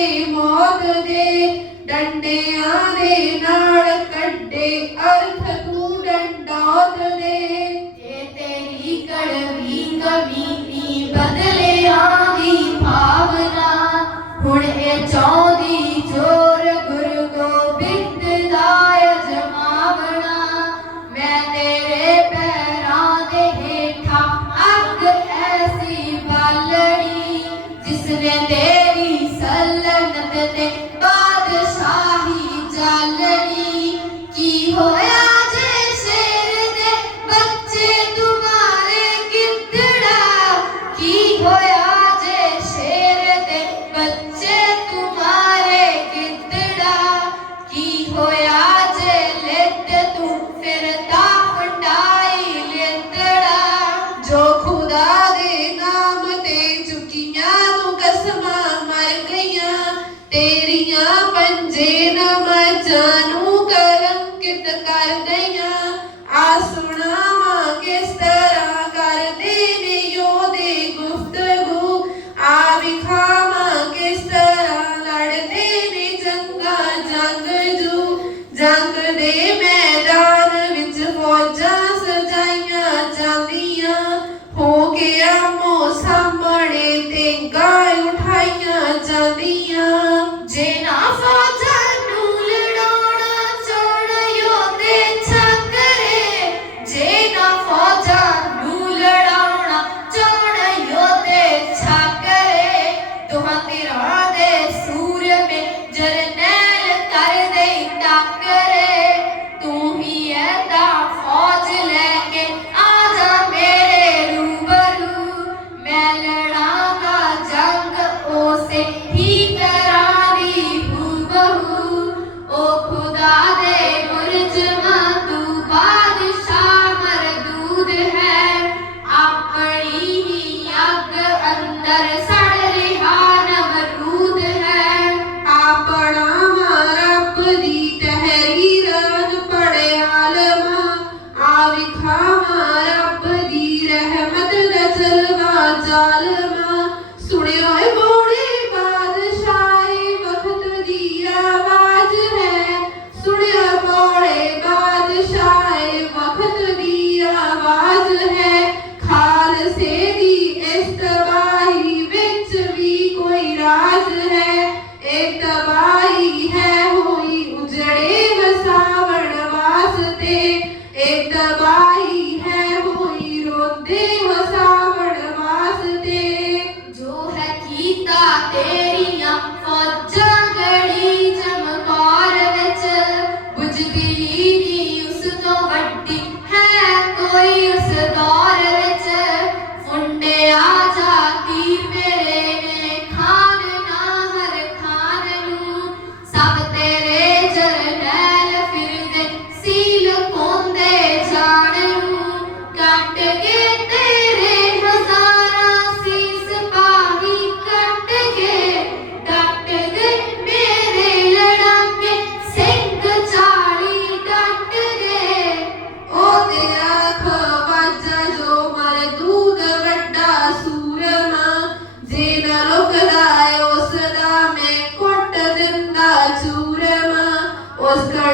ਦੇ ਮੌਤ ਦੇ ਡੰਡਿਆਂ ਦੇ ਨਾਲ ਕੱਢੇ ਅਰਥ ਤੂੰ ਡੰਡੌਤ ਦੇ ਜੇ ਤੇਰੀ ਕੜਵੀ ਕਵੀ ਨੀ ਬਦਲੇ ਆਵੀ ਭਾਵਨਾ ਹੁਣ ਇਹ ਚਾਹੁੰਦੀ ਜੋਰ ਗੁਰੂ ਗੋਬਿੰਦ ਦਾ ਜਮਾਵਣਾ ਮੈਂ ਤੇਰੇ ਪੈਰਾਂ ਦੇ ਹੇਠਾਂ ਅੱਗ ਐਸੀ ਬਾਲਣੀ ਜਿਸ ਨੇ tem Sena Macha.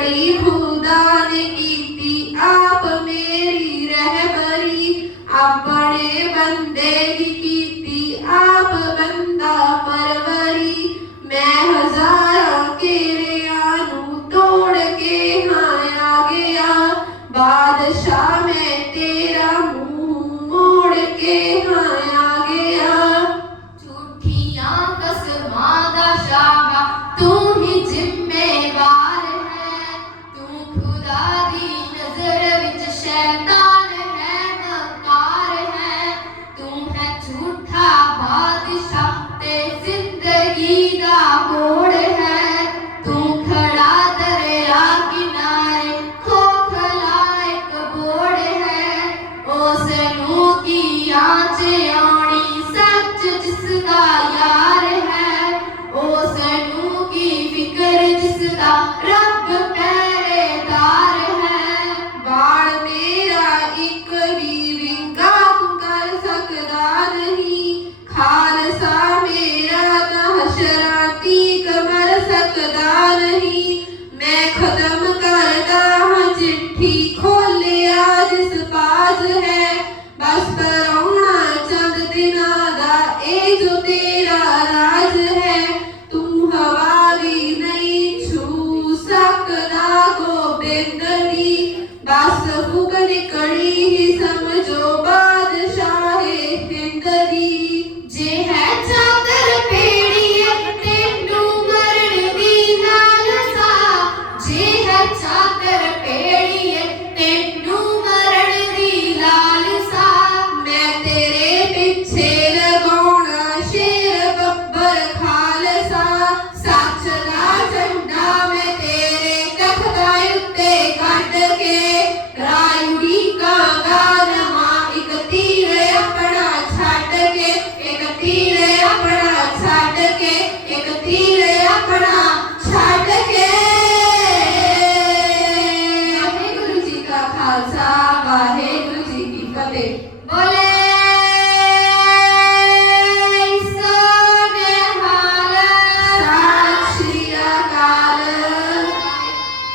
aí,